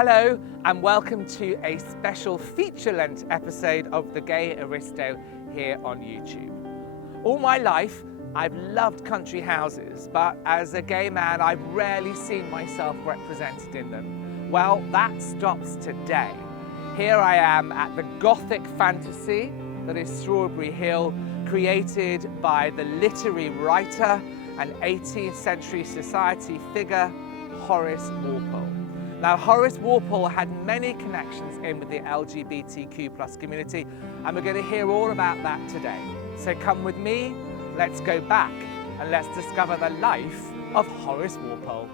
Hello and welcome to a special feature-length episode of The Gay Aristo here on YouTube. All my life I've loved country houses, but as a gay man I've rarely seen myself represented in them. Well, that stops today. Here I am at the Gothic fantasy that is Strawberry Hill, created by the literary writer and 18th century society figure Horace Walpole. Now, Horace Walpole had many connections in with the LGBTQ+ community, and we're going to hear all about that today. So come with me, let's go back and let's discover the life of Horace Walpole.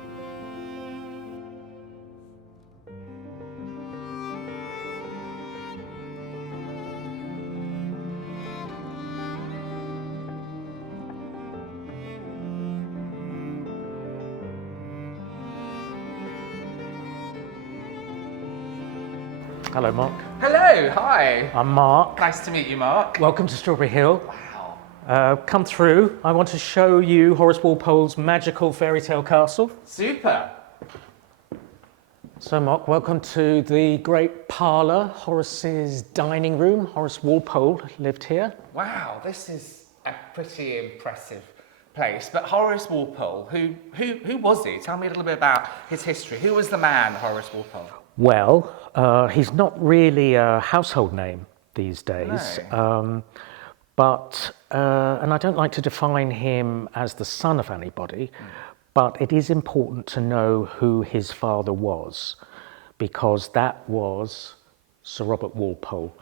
Hello, Mark. Hello, hi. I'm Mark. Nice to meet you, Mark. Welcome to Strawberry Hill. Wow. Come through. I want to show you Horace Walpole's magical fairy tale castle. Super. So, Mark, welcome to the great parlour, Horace's dining room. Horace Walpole lived here. Wow, this is a pretty impressive place. But Horace Walpole, who was he? Tell me a little bit about his history. Who was the man, Horace Walpole? Well, he's not really a household name these days, No. And I don't like to define him as the son of anybody, but it is important to know who his father was, because that was Sir Robert Walpole.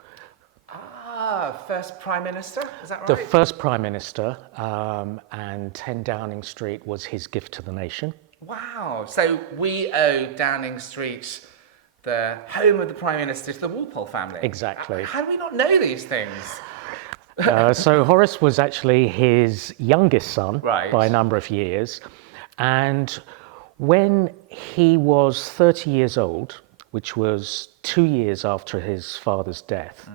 Ah, first Prime Minister, is that right? The first Prime Minister, and 10 Downing Street was his gift to the nation. Wow, so we owe Downing Street, the home of the Prime Minister, to the Walpole family. Exactly. How do we not know these things? So Horace was actually his youngest son Right. by a number of years. And when he was 30 years old, which was 2 years after his father's death,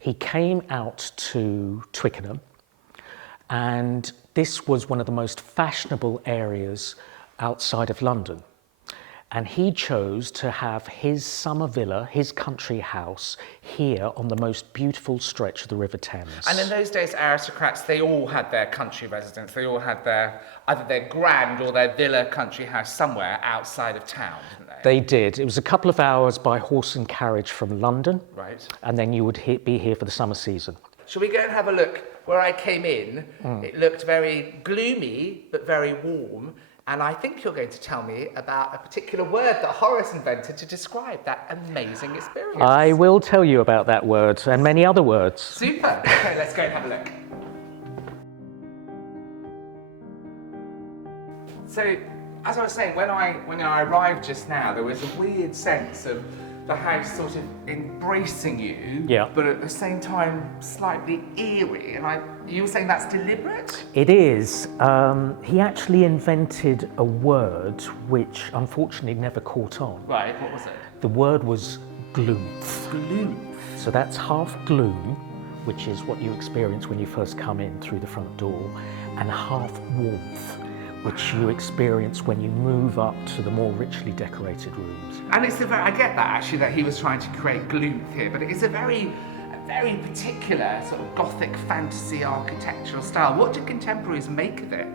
he came out to Twickenham. And this was one of the most fashionable areas outside of London. And he chose to have his summer villa, his country house, here on the most beautiful stretch of the River Thames. And in those days, aristocrats, they all had their country residence. They all had either their grand or their villa country house somewhere outside of town, didn't they? They did. It was a couple of hours by horse and carriage from London. Right. And then you would be here for the summer season. Shall we go and have a look? Where I came in, it looked very gloomy, but very warm. And I think you're going to tell me about a particular word that Horace invented to describe that amazing experience. I will tell you about that word and many other words. Super. Okay, let's go and have a look. So, as I was saying, when I arrived just now, there was a weird sense of the house sort of embracing you, Yeah. but at the same time slightly eerie. And you were saying that's deliberate? It is. He actually invented a word which unfortunately never caught on. Right, what was it? The word was gloom. Gloom. So that's half gloom, which is what you experience when you first come in through the front door, and half warmth, which you experience when you move up to the more richly decorated rooms. And I get that actually, that he was trying to create gloom here, but it is a very particular sort of Gothic fantasy architectural style. What do contemporaries make of it?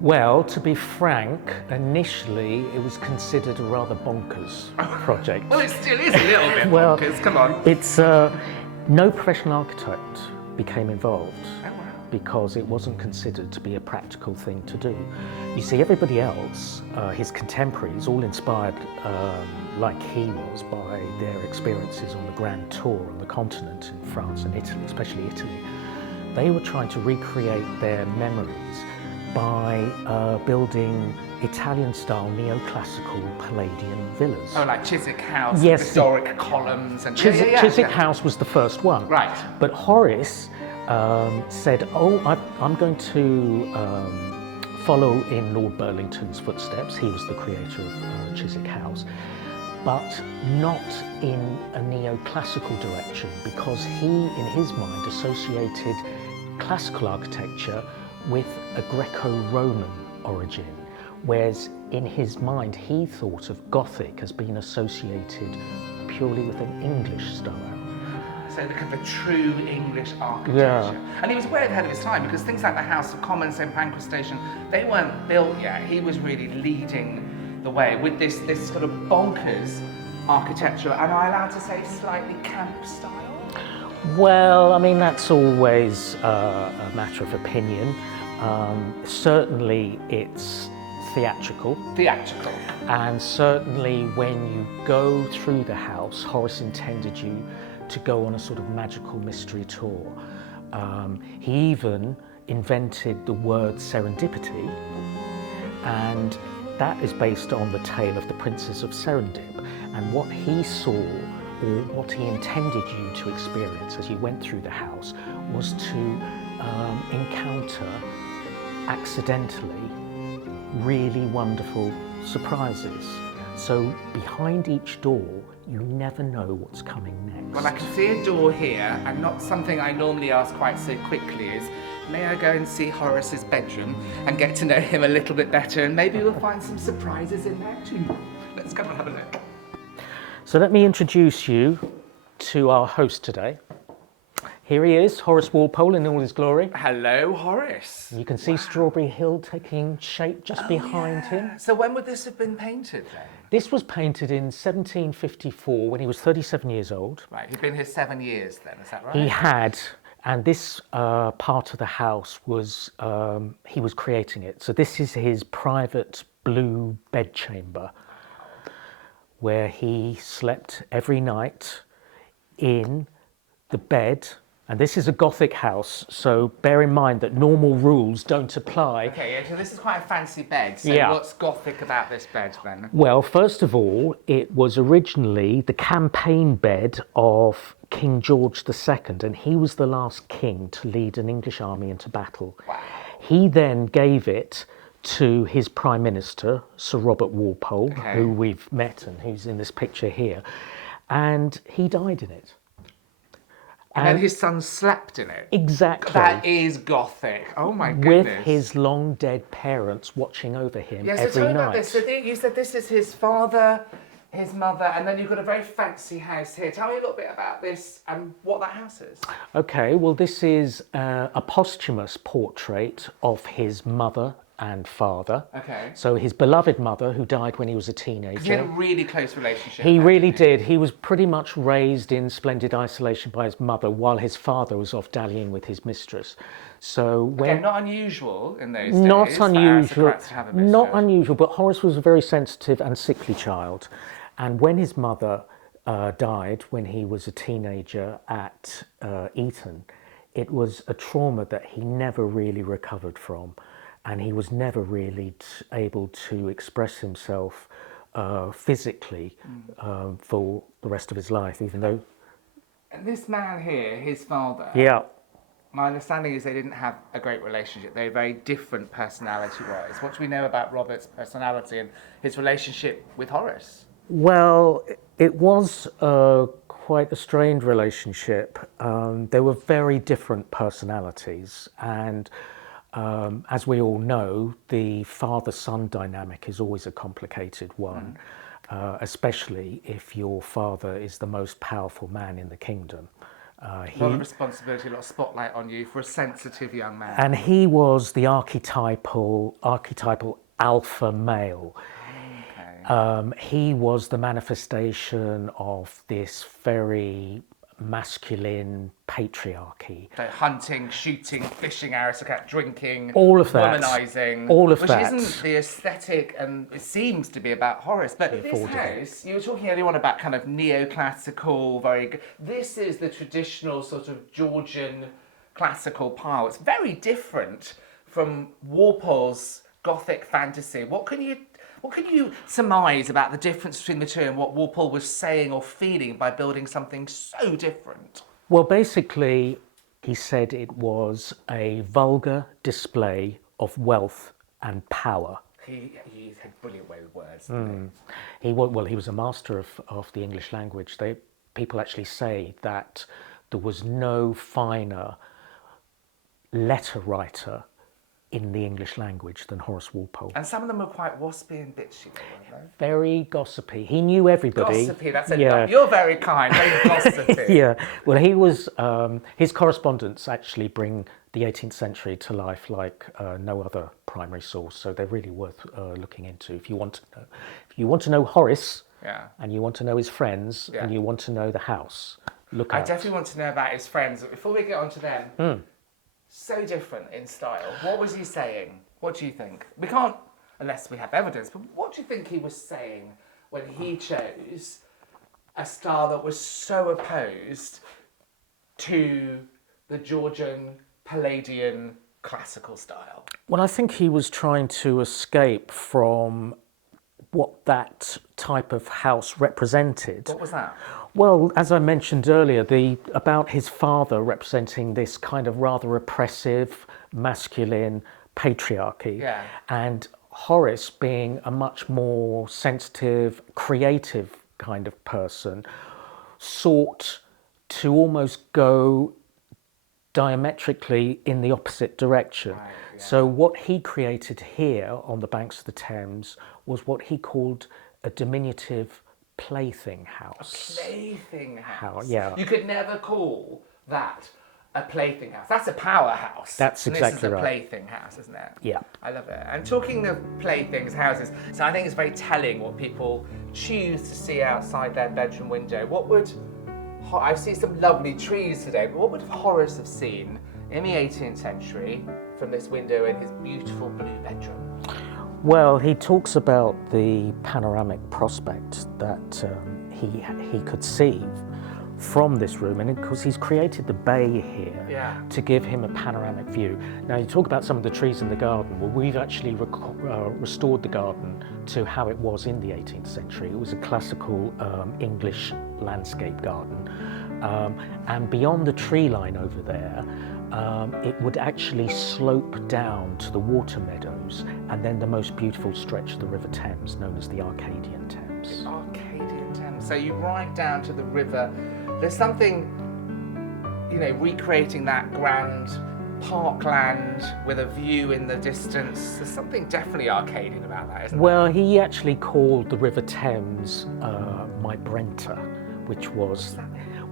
Well, to be frank, initially it was considered a rather bonkers project. Well, it still is a little bit Well, bonkers, come on. It's no professional architect became involved because it wasn't considered to be a practical thing to do. You see, everybody else, his contemporaries, all inspired like he was by their experiences on the Grand Tour on the continent in France and Italy, especially Italy. They were trying to recreate their memories by building Italian-style neoclassical Palladian villas. Oh, like Chiswick House, Yes, historic columns and... Chiswick House was the first one. Right. But Horace said, I'm going to follow in Lord Burlington's footsteps. He was the creator of Chiswick House, but not in a neoclassical direction, because he, in his mind, associated classical architecture with a Greco-Roman origin, whereas in his mind he thought of Gothic as being associated purely with an English style. So the kind of true English architecture. Yeah. And he was way ahead of his time, because things like the House of Commons, St Pancras Station, they weren't built yet. He was really leading the way with this sort of bonkers architecture, and am I allowed to say slightly camp style? Well, I mean, that's always a matter of opinion. Certainly it's theatrical. Theatrical. And certainly when you go through the house, Horace intended you to go on a sort of magical mystery tour. He even invented the word serendipity, and that is based on the tale of the Princes of Serendip. And what he saw, or what he intended you to experience as you went through the house, was to encounter accidentally really wonderful surprises. So behind each door, you never know what's coming next. Well, I can see a door here, and not something I normally ask quite so quickly is, may I go and see Horace's bedroom and get to know him a little bit better, and maybe we'll find some surprises in there too. Let's come and have a look. So let me introduce you to our host today. Here he is, Horace Walpole in all his glory. Hello, Horace. You can see Strawberry Hill taking shape just behind him. So when would this have been painted then? This was painted in 1754 when he was 37 years old. Right, he'd been here 7 years then, is that right? He had, and this part of the house was, he was creating it. So this is his private blue bedchamber where he slept every night in the bed. And this is a Gothic house, so bear in mind that normal rules don't apply. Okay, so this is quite a fancy bed. So what's Gothic about this bed then? Well, first of all, it was originally the campaign bed of King George II, and he was the last king to lead an English army into battle. Wow. He then gave it to his Prime Minister, Sir Robert Walpole, who we've met and who's in this picture here, and he died in it. And then his son slept in it. Exactly. That is Gothic. Oh my goodness. With his long dead parents watching over him so every tell me night. about this. So you said this is his father, his mother, and then you've got a very fancy house here. Tell me a little bit about this and what that house is. Okay, well, this is a posthumous portrait of his mother and father. Okay. So his beloved mother, who died when he was a teenager. He had a really close relationship. He really did. He was pretty much raised in splendid isolation by his mother while his father was off dallying with his mistress. So when not unusual in those days. Not unusual. To have a mistress. Not unusual, but Horace was a very sensitive and sickly child. And when his mother died when he was a teenager at Eton, it was a trauma that he never really recovered from. And he was never really able to express himself physically for the rest of his life, even though... And this man here, his father... Yeah. My understanding is they didn't have a great relationship. They were very different personality-wise. What do we know about Robert's personality and his relationship with Horace? Well, it was quite a strained relationship. They were very different personalities, and... as we all know, the father-son dynamic is always a complicated one, especially if your father is the most powerful man in the kingdom. A lot of responsibility, a lot of spotlight on you for a sensitive young man. And he was the archetypal alpha male. Okay. He was the manifestation of this very masculine patriarchy. So hunting, shooting, fishing, aristocrat, drinking, all of that, womanizing, all of that, which isn't the aesthetic, and it seems to be about Horace. But this house, you were talking earlier on about kind of neoclassical, this is the traditional sort of Georgian classical pile. It's very different from Walpole's Gothic fantasy. What can you surmise about the difference between the two and what Walpole was saying or feeling by building something so different? Well, basically, he said it was a vulgar display of wealth and power. He had a brilliant way with words. He was a master of the English language. People actually say that there was no finer letter writer in the English language than Horace Walpole. And some of them were quite waspy and bitchy, weren't they? Very gossipy. He knew everybody. Gossipy, that's it. You're very kind, very gossipy. Yeah, well, he was, his correspondence actually bring the 18th century to life like no other primary source, so they're really worth looking into. If you want to know Horace, and you want to know his friends, and you want to know the house, look I out. definitely want to know about his friends, but before we get on to them, so different in style. What was he saying? What do you think? We can't, unless we have evidence, but what do you think he was saying when he chose a style that was so opposed to the Georgian Palladian classical style? Well, I think he was trying to escape from what that type of house represented. What was that? Well, as I mentioned earlier, about his father representing this kind of rather oppressive, masculine patriarchy, and Horace being a much more sensitive, creative kind of person, sought to almost go diametrically in the opposite direction. So what he created here on the banks of the Thames was what he called a diminutive plaything house. A plaything house? Yeah. You could never call that a plaything house. That's a powerhouse. That's exactly right. This is a plaything house, isn't it? Yeah. I love it. And talking of playthings, houses, so I think it's very telling what people choose to see outside their bedroom window. What would... I see some lovely trees today, but what would Horace have seen in the 18th century from this window in his beautiful blue bedroom? Well, he talks about the panoramic prospect that he could see from this room, and of course he's created the bay here to give him a panoramic view. Now, you talk about some of the trees in the garden. Well, we've actually restored the garden to how it was in the 18th century. It was a classical English landscape garden, and beyond the tree line over there, it would actually slope down to the water meadows and then the most beautiful stretch of the River Thames, known as the Arcadian Thames. The Arcadian Thames. So you ride down to the river. There's something, recreating that grand parkland with a view in the distance. There's something definitely Arcadian about that, isn't there? Well, he actually called the River Thames my Brenta, which was...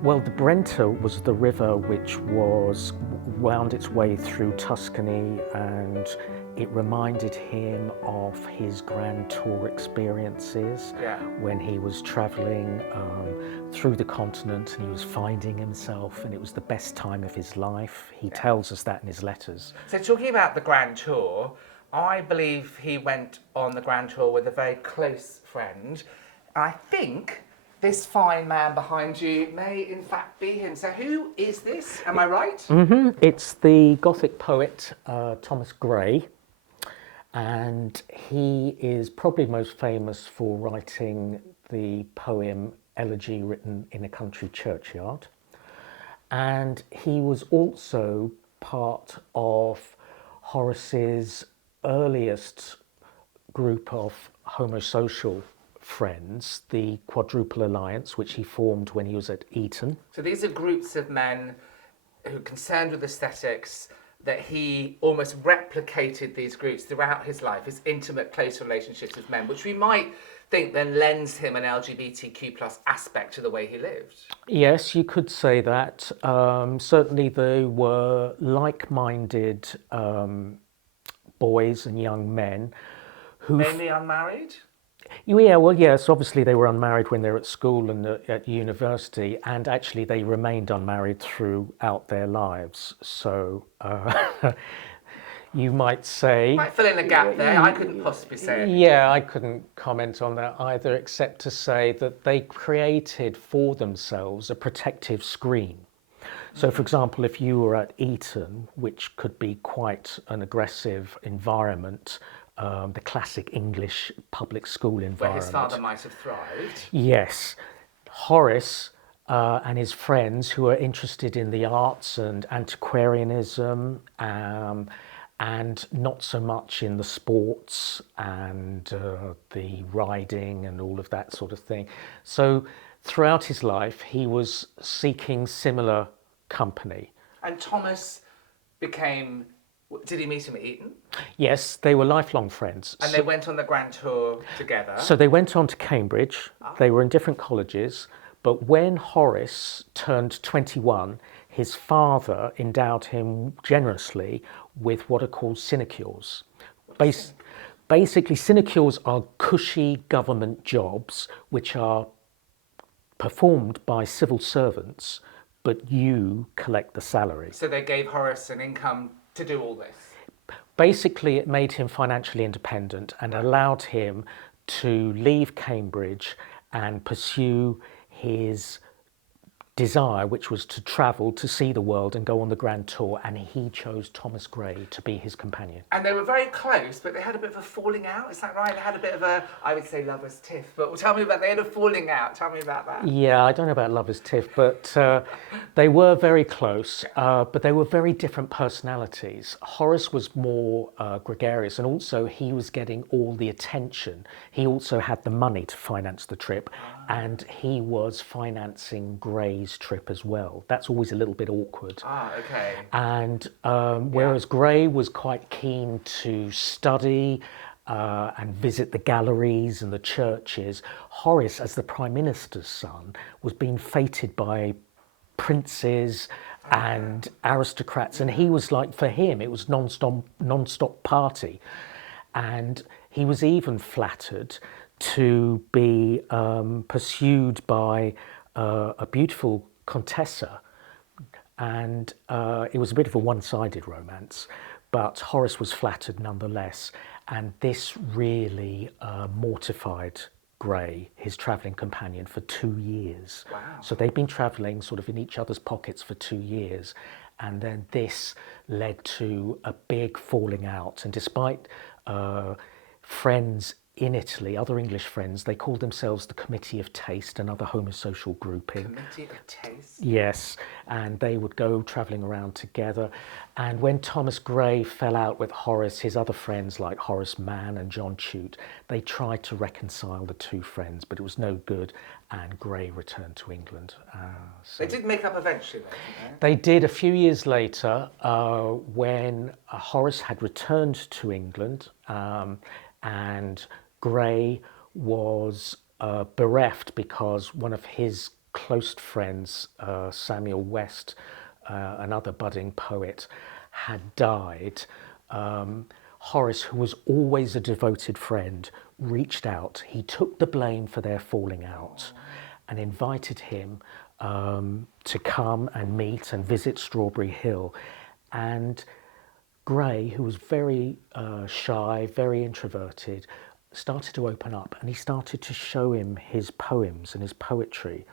Well, the Brenta was the river which wound its way through Tuscany, and it reminded him of his Grand Tour experiences when he was travelling through the continent and he was finding himself, and it was the best time of his life. He tells us that in his letters. So talking about the Grand Tour, I believe he went on the Grand Tour with a very close friend. I think this fine man behind you may in fact be him. So who is this? Am I right? Mm-hmm. It's the Gothic poet Thomas Gray, and he is probably most famous for writing the poem Elegy Written in a Country Churchyard. And he was also part of Horace's earliest group of homosocial friends, the Quadruple Alliance, which he formed when he was at Eton. So these are groups of men who are concerned with aesthetics, that he almost replicated these groups throughout his life, his intimate, close relationships with men, which we might think then lends him an LGBTQ plus aspect to the way he lived. Yes, you could say that. Certainly they were like-minded boys and young men who... Mainly unmarried? Yeah, well, yes, obviously they were unmarried when they were at school and at university, and actually they remained unmarried throughout their lives. So you might say... Might fill in a gap there. I couldn't possibly say anything. Yeah, I couldn't comment on that either, except to say that they created for themselves a protective screen. So, for example, if you were at Eton, which could be quite an aggressive environment, the classic English public school environment. Where his father might have thrived. Yes. Horace and his friends, who are interested in the arts and antiquarianism and not so much in the sports and the riding and all of that sort of thing. So throughout his life, he was seeking similar company. And Thomas became Did he meet him at Eton? Yes, they were lifelong friends. And they went on the grand tour together? So they went on to Cambridge. They were in different colleges. But when Horace turned 21, his father endowed him generously with what are called sinecures. Basically, sinecures are cushy government jobs which are performed by civil servants, but you collect the salary. So they gave Horace an income to do all this? Basically, it made him financially independent and allowed him to leave Cambridge and pursue his desire, which was to travel, to see the world and go on the grand tour, and he chose Thomas Gray to be his companion. And they were very close, but they had a bit of a falling out, is that right? They had a bit of a, I would say, lover's tiff, but tell me about, they had a falling out, tell me about that. Yeah, I don't know about lover's tiff, but they were very close, but they were very different personalities. Horace was more gregarious, and also he was getting all the attention. He also had the money to finance the trip, and he was financing Gray's trip as well. That's always a little bit awkward. Okay. And whereas Gray was quite keen to study and visit the galleries and the churches, Horace, as the Prime Minister's son, was being feted by princes and aristocrats, and he was like, for him, it was non-stop party. And he was even flattered to be pursued by a beautiful contessa, and it was a bit of a one-sided romance, but Horace was flattered nonetheless, and this really mortified Gray, his travelling companion, for 2 years. Wow. So they'd been travelling sort of in each other's pockets for 2 years, and then this led to a big falling out, and despite friends in Italy, other English friends, they called themselves the Committee of Taste, another homosocial grouping. Committee of Taste? Yes, and they would go travelling around together. And when Thomas Gray fell out with Horace, his other friends like Horace Mann and John Chute, they tried to reconcile the two friends, but it was no good, and Gray returned to England. They did make up eventually, though, didn't they? They did a few years later, when Horace had returned to England, and Gray was bereft because one of his close friends, Samuel West, another budding poet, had died. Horace, who was always a devoted friend, reached out. He took the blame for their falling out and invited him to come and meet and visit Strawberry Hill. And Gray, who was very shy, very introverted, started to open up, and he started to show him his poems and his poetry.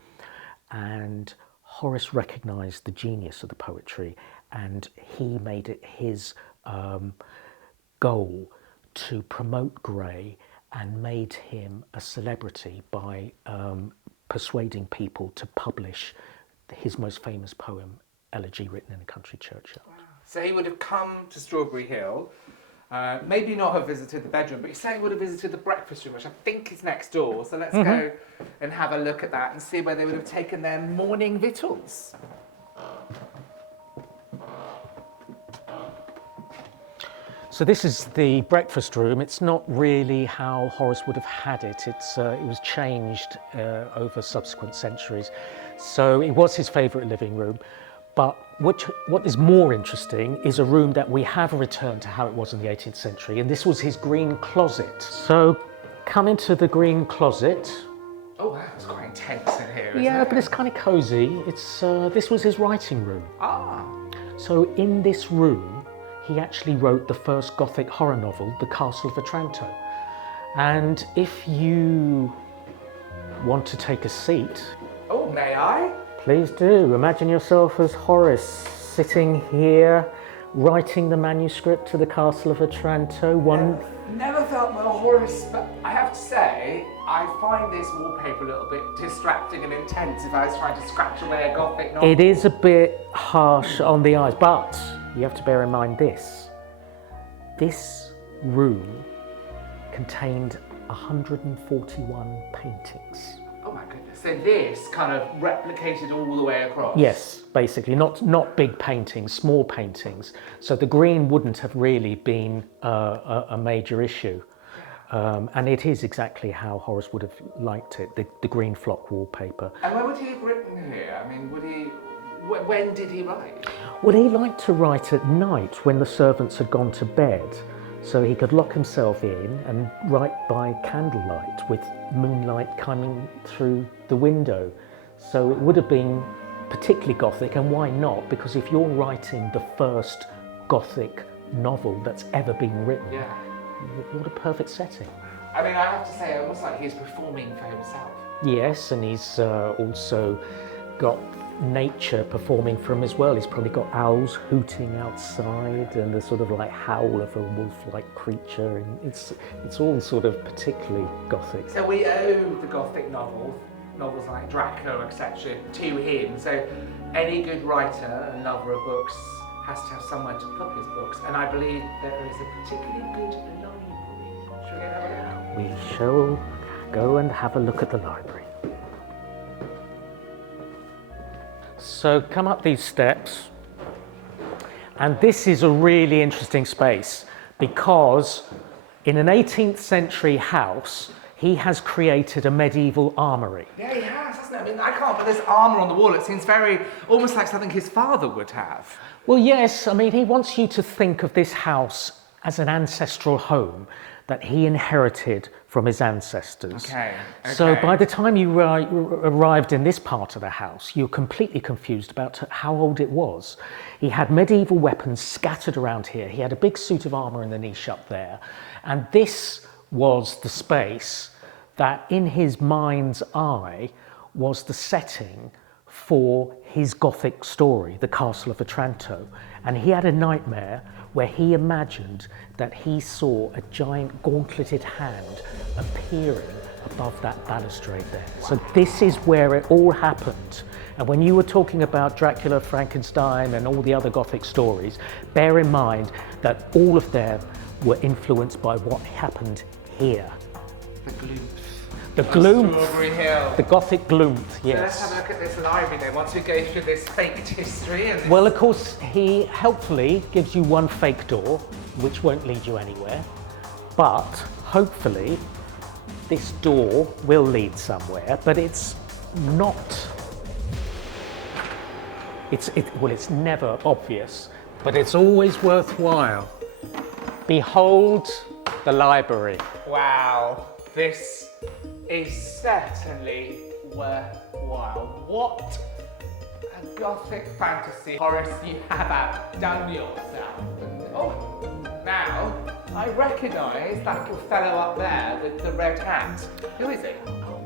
And Horace recognised the genius of the poetry, and he made it his goal to promote Gray and made him a celebrity by persuading people to publish his most famous poem, Elegy Written in a Country Churchyard. Wow. So he would have come to Strawberry Hill, maybe not have visited the bedroom, but you say he would have visited the breakfast room, which I think is next door. So let's go and have a look at that and see where they would have taken their morning victuals. So this is the breakfast room. It's not really how Horace would have had it. It was changed over subsequent centuries. So it was his favourite living room. But what is more interesting is a room that we have returned to how it was in the 18th century, and this was his green closet. So come into the green closet. Oh wow, it's quite intense in here, isn't Yeah, it? but it's kind of cosy. This was his writing room. Ah. So in this room, he actually wrote the first Gothic horror novel, The Castle of Otranto. And if you want to take a seat... Oh, may I? Please do. Imagine yourself as Horace, sitting here, writing the manuscript to The Castle of Otranto. Never felt more Horace, but I have to say, I find this wallpaper a little bit distracting and intense if I was trying to scratch away a Gothic novel. It is a bit harsh on the eyes, but you have to bear in mind this. This room contained 141 paintings. Oh my goodness. So this kind of replicated all the way across? Yes, basically, not big paintings, small paintings. So the green wouldn't have really been a major issue. And it is exactly how Horace would have liked it, the green flock wallpaper. And when would he have written here? I mean, when did he write? Well, he liked to write at night when the servants had gone to bed, so he could lock himself in and write by candlelight with moonlight coming through the window. So it would have been particularly Gothic, and why not? Because if you're writing the first Gothic novel that's ever been written, yeah. What a perfect setting. I mean, I have to say, almost like he's performing for himself. Yes, and he's also got nature performing for him as well. He's probably got owls hooting outside and the sort of like howl of a wolf-like creature, and it's all sort of particularly Gothic. So we owe the Gothic novels like Dracula, etc., to him. So any good writer and lover of books has to have somewhere to put his books, and I believe there is a particularly good library. Shall we go have a look? We shall go and have a look at the library. So come up these steps, and this is a really interesting space because in an 18th century house he has created a medieval armoury. Yeah, he has, hasn't he? I mean, I can't, but there's armour on the wall. It seems almost like something his father would have. Well, yes, I mean, he wants you to think of this house as an ancestral home that he inherited from his ancestors. Okay. So by the time you arrived in this part of the house, you were completely confused about how old it was. He had medieval weapons scattered around here. He had a big suit of armour in the niche up there. And this was the space that, in his mind's eye, was the setting for his Gothic story, The Castle of Otranto. And he had a nightmare where he imagined that he saw a giant gauntleted hand appearing above that balustrade there. So this is where it all happened. And when you were talking about Dracula, Frankenstein, and all the other Gothic stories, bear in mind that all of them were influenced by what happened here. The gloom. The gloom. Strawberry Hill. The Gothic gloom, yes. So let's have a look at this library then, once we go through this faked history. And Well, of course, he helpfully gives you one fake door, which won't lead you anywhere. But hopefully, this door will lead somewhere, but it's not. It's never obvious, but it's always worthwhile. Behold the library. Wow, this is certainly worthwhile. What a Gothic fantasy, Horace, you have outdone yourself. Oh, now I recognise that little fellow up there with the red hat. Who is he?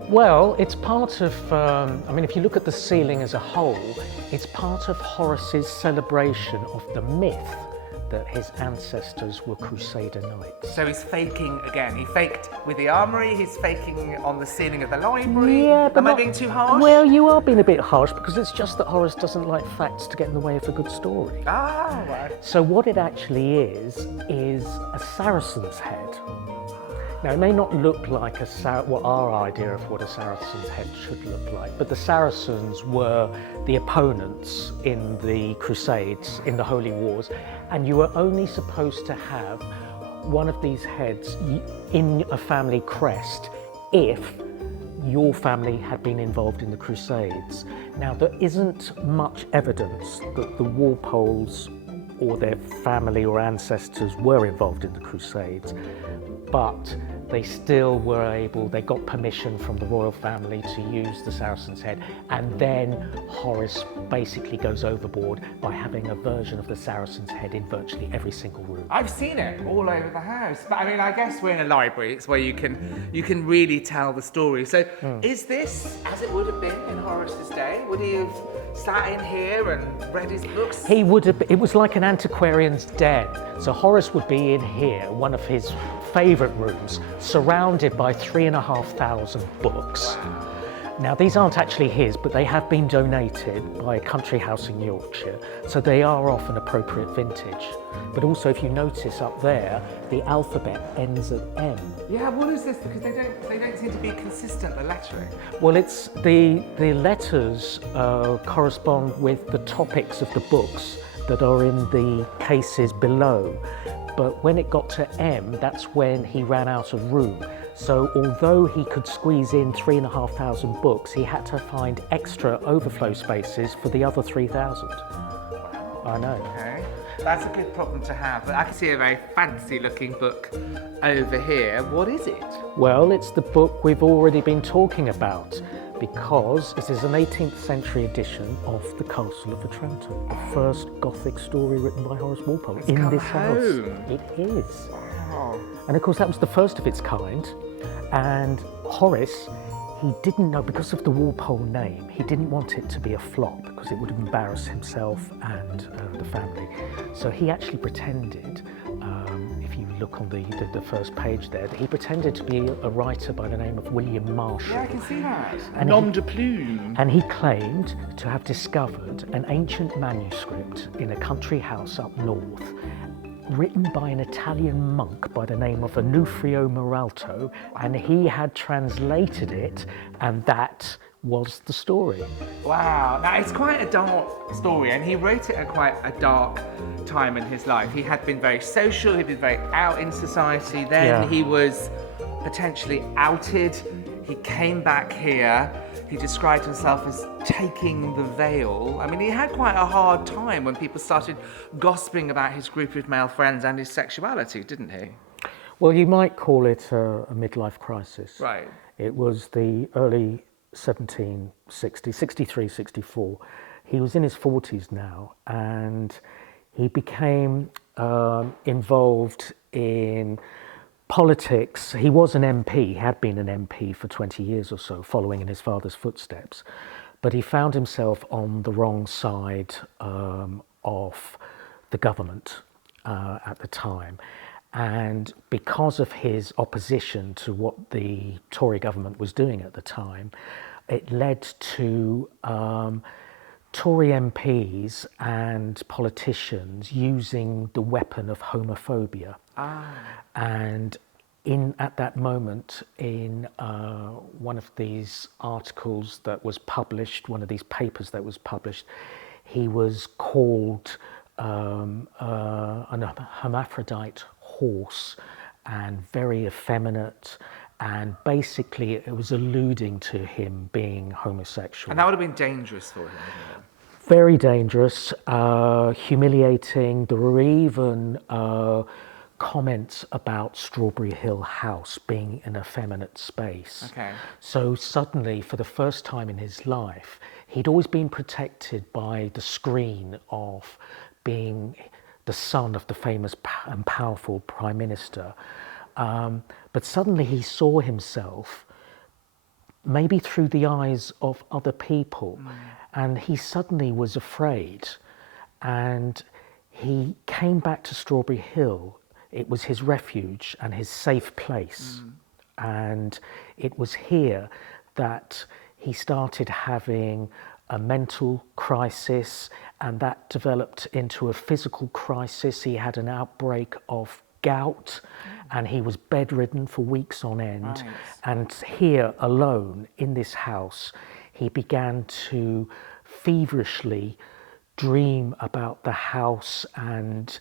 Well, it's part of, I mean, if you look at the ceiling as a whole, it's part of Horace's celebration of the myth that his ancestors were Crusader knights. So he's faking again. He faked with the armoury, he's faking on the ceiling of the library. Yeah, but Am I being too harsh? Well, you are being a bit harsh because it's just that Horace doesn't like facts to get in the way of a good story. Ah, right. So what it actually is a Saracen's head. Now, it may not look like what our idea of what a Saracen's head should look like, but the Saracens were the opponents in the Crusades, in the Holy Wars, and you were only supposed to have one of these heads in a family crest if your family had been involved in the Crusades. Now, there isn't much evidence that the Walpoles or their family or ancestors were involved in the Crusades, but they still were able, they got permission from the royal family to use the Saracen's head, and then Horace basically goes overboard by having a version of the Saracen's head in virtually every single room. I've seen it all over the house, but I mean, I guess we're in a library. It's where you can really tell the story. So, is this as it would have been in Horace's day? Would he have sat in here and read his books? He would have. It was like an antiquarian's den. So Horace would be in here, one of his favourite rooms, surrounded by 3,500 books. Wow. Now, these aren't actually his, but they have been donated by a country house in Yorkshire, so they are of an appropriate vintage. But also, if you notice up there, the alphabet ends at M. Yeah, what is this? Because they don't seem to be consistent, the lettering. Well, it's the letters correspond with the topics of the books that are in the cases below. But when it got to M, that's when he ran out of room. So although he could squeeze in 3,500 books, he had to find extra overflow spaces for the other 3,000. I know. Okay, that's a good problem to have. But I can see a very fancy looking book over here. What is it? Well, it's the book we've already been talking about, because this is an 18th century edition of The Castle of Otranto, the first Gothic story written by Horace Walpole in this house. It is. Wow. And of course that was the first of its kind, and Horace, he didn't know, because of the Walpole name, he didn't want it to be a flop because it would have embarrassed himself and the family. So he actually pretended, if you look on the first page there, that he pretended to be a writer by the name of William Marshall. Yeah, I can see that. And Nom de plume. And he claimed to have discovered an ancient manuscript in a country house up north, written by an Italian monk by the name of Onufrio Moralto, and he had translated it, and that was the story. Wow, now it's quite a dark story, and he wrote it at quite a dark time in his life. He had been very social, he'd been very out in society, then he was potentially outed. He came back here, he described himself as taking the veil. I mean, he had quite a hard time when people started gossiping about his group of male friends and his sexuality, didn't he? Well, you might call it a midlife crisis. Right. It was the early 1760s, 63, 64. He was in his 40s now, and he became involved in politics. He was an MP, he had been an MP for 20 years or so, following in his father's footsteps. But he found himself on the wrong side of the government at the time. And because of his opposition to what the Tory government was doing at the time, it led to Tory MPs and politicians using the weapon of homophobia. And at that moment, in one of these articles that was published, one of these papers that was published, he was called an hermaphrodite horse and very effeminate, and basically it was alluding to him being homosexual. And that would have been dangerous for him. Very dangerous, humiliating. There were even comments about Strawberry Hill House being an effeminate space. Okay. So suddenly, for the first time in his life, he'd always been protected by the screen of being the son of the famous and powerful Prime Minister. But suddenly he saw himself maybe through the eyes of other people, and he suddenly was afraid. And he came back to Strawberry Hill. It was his refuge and his safe place. And it was here that he started having a mental crisis, and that developed into a physical crisis. He had an outbreak of gout, and he was bedridden for weeks on end. Right. And here, alone in this house, he began to feverishly dream about the house and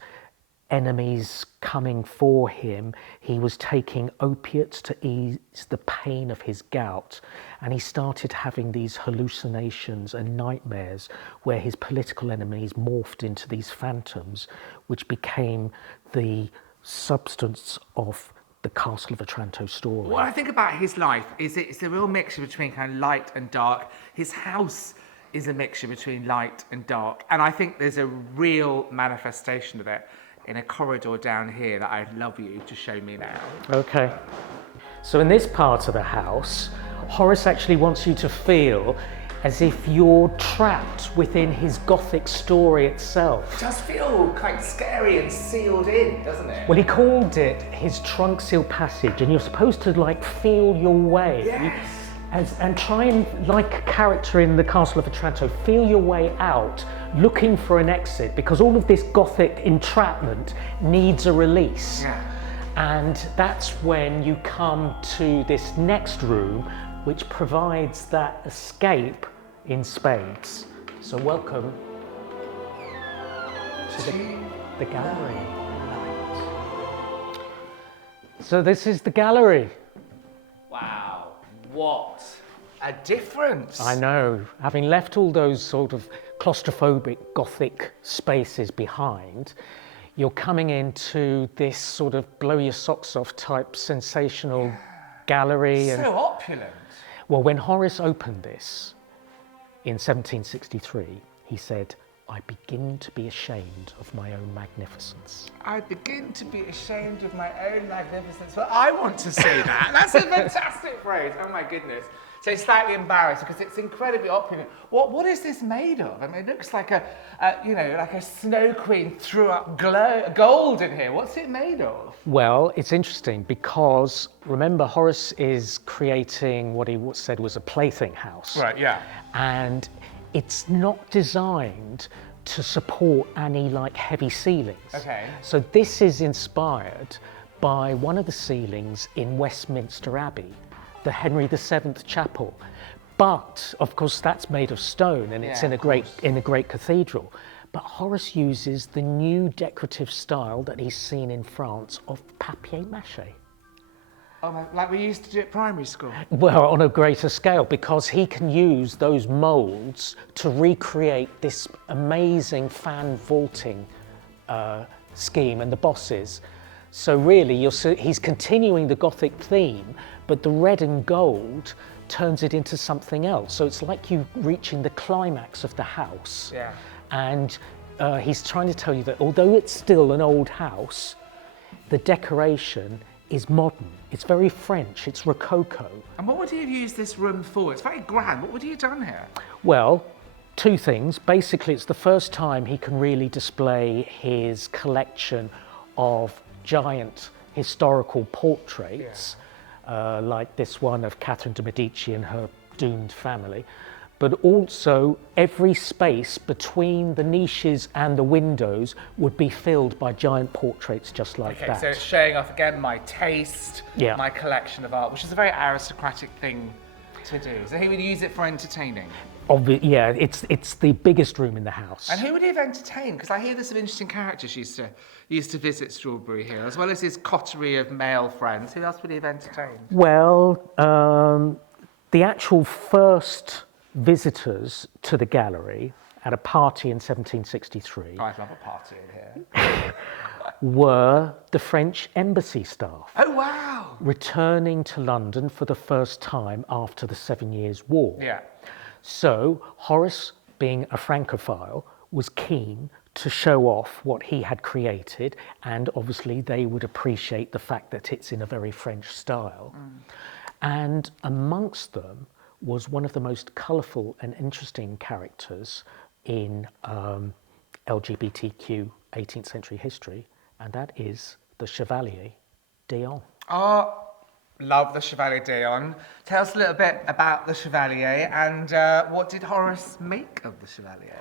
enemies coming for him. He was taking opiates to ease the pain of his gout, and he started having these hallucinations and nightmares where his political enemies morphed into these phantoms, which became the substance of the Castle of Otranto story. What I think about his life is it's a real mixture between kind of light and dark. His house is a mixture between light and dark, and I think there's a real manifestation of it in a corridor down here that I'd love you to show me now. Okay. So in this part of the house, Horace actually wants you to feel as if you're trapped within his Gothic story itself. It does feel quite scary and sealed in, doesn't it? Well, he called it his trunk seal passage, and you're supposed to like feel your way And try and, like a character in the Castle of Otranto, feel your way out, looking for an exit, because all of this Gothic entrapment needs a release. Yeah. And that's when you come to this next room, which provides that escape in spades. So welcome to the gallery. So this is the gallery. Wow, what a difference. I know, having left all those sort of claustrophobic Gothic spaces behind, you're coming into this sort of blow your socks off type sensational gallery. So opulent. Well, when Horace opened this in 1763, he said, "I begin to be ashamed of my own magnificence." I begin to be ashamed of my own magnificence. Well, I want to say that. That's a fantastic phrase. Oh my goodness. So slightly embarrassed because it's incredibly opulent. What is this made of? I mean, it looks like like a snow queen threw up gold in here. What's it made of? Well, it's interesting because remember, Horace is creating what he said was a plaything house. Right. Yeah. And it's not designed to support any like heavy ceilings. Okay. So this is inspired by one of the ceilings in Westminster Abbey, the Henry VII Chapel. But of course that's made of stone and it's in a great cathedral. But Horace uses the new decorative style that he's seen in France of papier-mâché. Oh, like we used to do at primary school. Well, on a greater scale, because he can use those moulds to recreate this amazing fan vaulting scheme and the bosses. So really, he's continuing the Gothic theme, but the red and gold turns it into something else. So it's like you reaching the climax of the house. Yeah. And he's trying to tell you that although it's still an old house, the decoration is modern. It's very French, it's Rococo. And what would he have used this room for? It's very grand. What would he have done here? Well, two things. Basically, it's the first time he can really display his collection of giant historical portraits, like this one of Catherine de' Medici and her doomed family, but also every space between the niches and the windows would be filled by giant portraits just like that. Okay, so it's showing off again my taste, my collection of art, which is a very aristocratic thing to do. So he would use it for entertaining. Yeah, it's the biggest room in the house. And who would he have entertained? Because I hear there's some interesting characters used to visit Strawberry Hill, as well as his coterie of male friends. Who else would he have entertained? Well, the actual first visitors to the gallery at a party in 1763 I'd love a party in here. were the French embassy staff. Oh, wow. Returning to London for the first time after the 7 Years' War. Yeah. So Horace, being a Francophile, was keen to show off what he had created, and obviously they would appreciate the fact that it's in a very French style. And amongst them was one of the most colourful and interesting characters in LGBTQ 18th century history, and that is the Chevalier d'Eon. Oh, love the Chevalier d'Eon. Tell us a little bit about the Chevalier and what did Horace make of the Chevalier?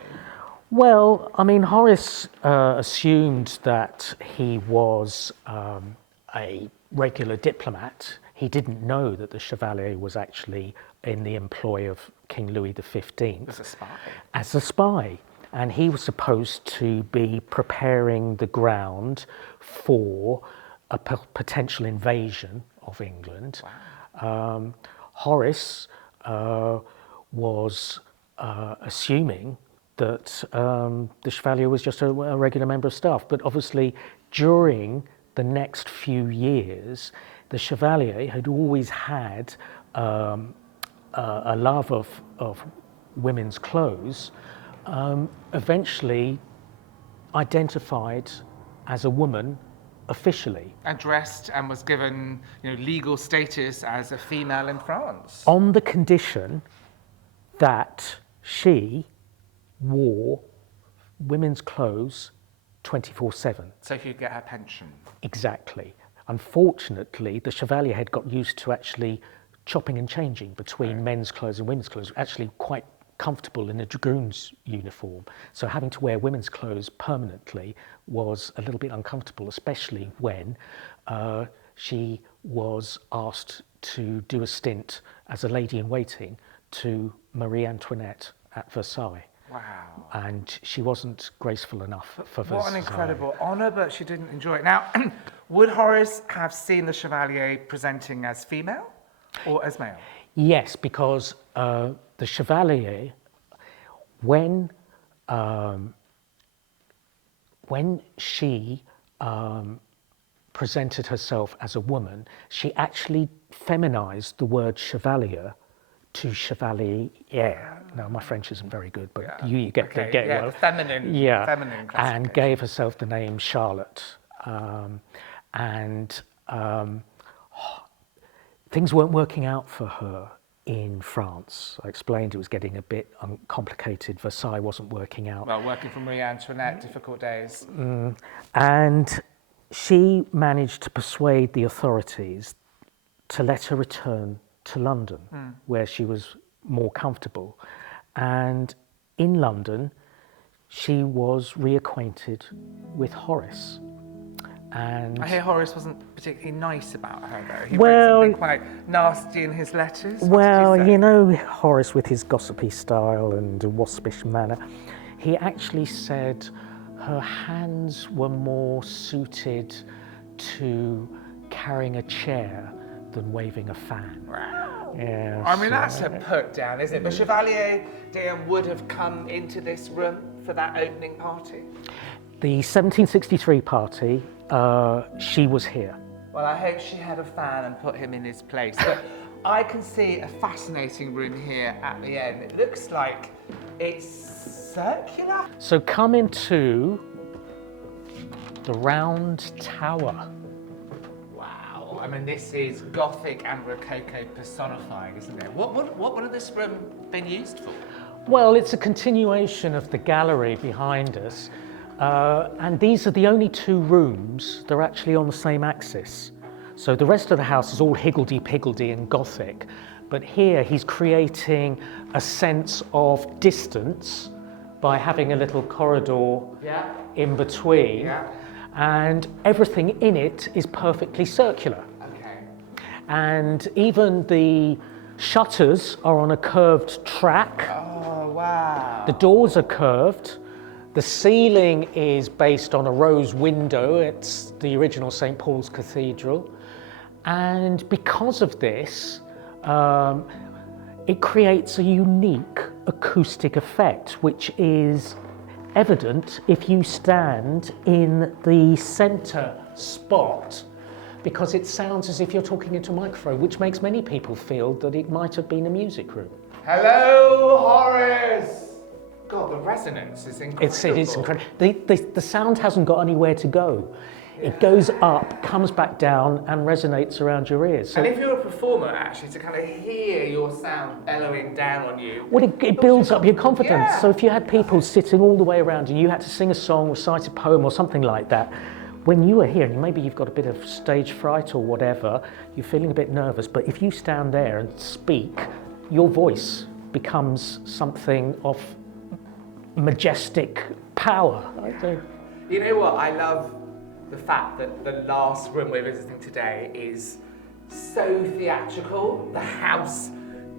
Well, I mean, Horace assumed that he was a regular diplomat. He didn't know that the Chevalier was actually in the employ of King Louis XV. As a spy. As a spy. And he was supposed to be preparing the ground for a potential invasion of England. Wow. Horace was assuming that the Chevalier was just a regular member of staff. But obviously, during the next few years, the Chevalier had always had a love of women's clothes, eventually identified as a woman officially. Addressed and was given legal status as a female in France. On the condition that she wore women's clothes 24/7. So he could get her pension. Exactly. Unfortunately, the Chevalier had got used to actually chopping and changing between men's clothes and women's clothes, actually quite comfortable in a dragoon's uniform. So having to wear women's clothes permanently was a little bit uncomfortable, especially when she was asked to do a stint as a lady in waiting to Marie Antoinette at Versailles. Wow. And she wasn't graceful enough for Versailles. What an incredible honour, but she didn't enjoy it. Now, would Horace have seen the Chevalier presenting as female or as male? Yes, because the Chevalier, when she presented herself as a woman, she actually feminized the word chevalier to chevalier. Now, my French isn't very good, but you get Okay, it. yeah, Well. the feminine, Yeah, feminine and classification. gave herself the name Charlotte. Things weren't working out for her in France. I explained it was getting a bit complicated. Versailles wasn't working out. Well, working for Marie Antoinette, difficult days. And she managed to persuade the authorities to let her return to London, where she was more comfortable. And in London, she was reacquainted with Horace. And I hear Horace wasn't particularly nice about her, though. He Well- wrote something quite nasty in his letters. What well, did he say? you know, Horace with his gossipy style and waspish manner, he actually said her hands were more suited to carrying a chair than waving a fan. Wow. Yeah, I mean, so- that's a put down, isn't it? The Chevalier Diane would have come into this room for that opening party. The 1763 party, she was here. Well, I hope she had a fan and put him in his place. But I can see a fascinating room here at the end. It looks like it's circular. So come into the round tower. Wow. I mean, this is Gothic and Rococo personified, isn't it? What would have this room been used for? Well, it's a continuation of the gallery behind us. And these are the only two rooms that are actually on the same axis. So the rest of the house is all higgledy-piggledy and Gothic. But here he's creating a sense of distance by having a little corridor in between. Yeah. And everything in it is perfectly circular. Okay. And even the shutters are on a curved track. Oh, wow. The doors are curved. The ceiling is based on a rose window. It's the original St. Paul's Cathedral. And because of this, it creates a unique acoustic effect, which is evident if you stand in the center spot, because it sounds as if you're talking into a microphone, which makes many people feel that it might have been a music room. Hello, Horace. God, the resonance is incredible. It is incredible. The sound hasn't got anywhere to go. It goes up, comes back down, and resonates around your ears. So, And if you're a performer, actually, to kind of hear your sound bellowing down on you. well, it builds up your confidence. Yeah. So if you had people sitting all the way around and you had to sing a song, recite a poem or something like that, when you are here, and maybe you've got a bit of stage fright or whatever, you're feeling a bit nervous, but if you stand there and speak, your voice becomes something of majestic power. You know what? I love the fact that the last room we're visiting today is so theatrical. The house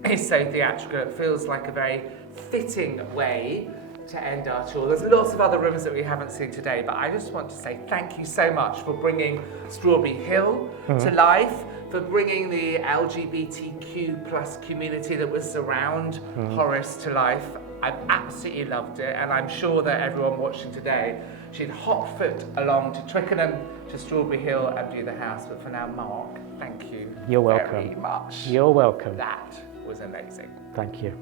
is so theatrical. It feels like a very fitting way to end our tour. There's lots of other rooms that we haven't seen today, but I just want to say thank you so much for bringing Strawberry Hill to life, for bringing the LGBTQ plus community that was around Horace to life. I've absolutely loved it, and I'm sure that everyone watching today should hot foot along to Twickenham, to Strawberry Hill, and do the house. But for now, Mark, thank you You're very welcome. much. You're welcome. That was amazing. Thank you.